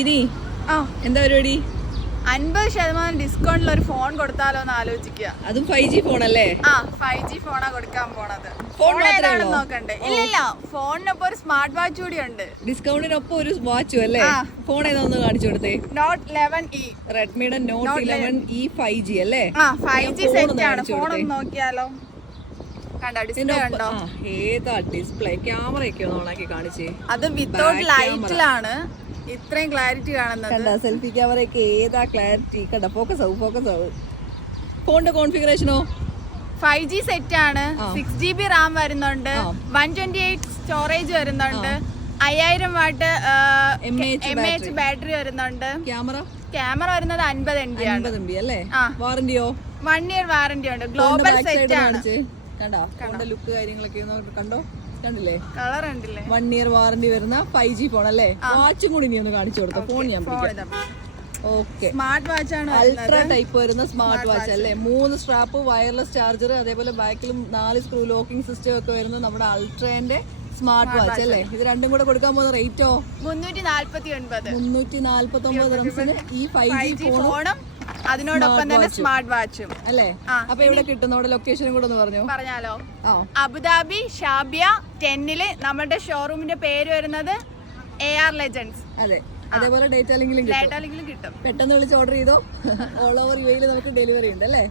ഇനി എന്താ പരിപാടി? 50% ഡിസ്കൗണ്ടിൽ ഒരു ഫോൺ കൊടുത്താലോ എന്ന് ആലോചിക്കുക. അതും 5G ഫോണല്ലേ? 5G ഫോണാ കൊടുക്കാൻ പോണത്. ഫോൺ ഏതാണെന്ന് നോക്കണ്ടേ? ഇല്ല, ഫോണിനൊപ്പം ഒരു സ്മാർട്ട് വാച്ച് കൂടി ഉണ്ട്. ഡിസ്കൗണ്ടിനൊപ്പം ഒരു വാച്ചും അല്ലേ? ഫോൺ ഏതാന്ന് കാണിച്ചു കൊടുത്തേ. Note 11E. റെഡ്മിയുടെ Note 11E 5G അല്ലേ? 5G സെറ്റ് ആണ്. ഫോൺ ഒന്ന് നോക്കിയാലോ? കണ്ടോ ഡിസ്പ്ലേ കണ്ടോ? ഏതാ ഡിസ്പ്ലേ? ക്യാമറ ഒക്കെ ഒന്ന് ഓണാക്കി കാണിച്ചേ. അത് വിത്തൗട്ട് ലൈറ്റിലാണ് ഇത്രയും ക്ലാരിറ്റി കാണുന്നത്. കണ്ട സെൽഫി ക്യാമറ ഒക്കെ ഏതാ ക്ലാരിറ്റി. കണ്ട ഫോക്കസ് ആവും. ഫോണിന്റെ കോൺഫിഗറേഷനോ 5G സെറ്റ് ആണ്. 6GB റാം വരുന്നുണ്ട്. 128 സ്റ്റോറേജ് വരുന്നുണ്ട്. 5000 വാട്ട് mAh ബാറ്ററി വരുന്നുണ്ട്. ക്യാമറ വരുന്നത് 50 MB ആണ് അല്ലേ? വാറന്റിയോ 1 ഇയർ വാറന്റി ഉണ്ട്. ഗ്ലോബൽ സെറ്റ് ആണ്. കണ്ടോ ഫോണിന്റെ ലുക്ക് കാര്യങ്ങളൊക്കെ കണ്ടോ? കണ്ടില്ലേ? കളർ ഉണ്ടല്ലേ? 1 ഇയർ വാറന്റി വരുന്ന 5G ഫോൺ അല്ലേ? വാച്ചും കൂടി നീ ഒന്ന് കാണിച്ചു കൊടുത്തോ. ഫോൺ ഞാൻ ഓക്കെ. സ്മാർട്ട് വാച്ച് ആണ്. അൾട്രാ ടൈപ്പ് വരുന്ന സ്മാർട്ട് വാച്ച് അല്ലേ? 3 സ്ട്രാപ്പ്, വയർലെസ് ചാർജർ, അതേപോലെ ബാക്കിലും 4 സ്ക്രൂ ലോക്കിംഗ് സിസ്റ്റം ഒക്കെ വരുന്ന നമ്മുടെ അൾട്രാന്റെ സ്മാർട്ട് വാച്ച് അല്ലേ? ഇത് രണ്ടും കൂടെ കൊടുക്കാൻ പോകുന്ന റേറ്റോ 349 റംസിന് ഈ 5G ഫോണും അതിനോടൊപ്പം തന്നെ സ്മാർട്ട് വാച്ചും അല്ലേ? അപ്പൊ ഇവിടെ കിട്ടും. നമ്മുടെ ലൊക്കേഷനും കൂടെ ഒന്ന് പറഞ്ഞാലോ? അബുദാബി ഷാബിയ 10 നമ്മുടെ ഷോറൂമിന്റെ പേര് വരുന്നത് AR ലെജൻഡ്സ്. അതെ. അതേപോലെ ഡേറ്റ ലിങ്കിലും കിട്ടും. കിട്ടും. പെട്ടെന്ന് വിളിച്ച് ഓർഡർ ചെയ്തോ. ഓൾ ഓവർ യുഎയിൽ നമുക്ക് ഡെലിവറി ഉണ്ട് അല്ലേ?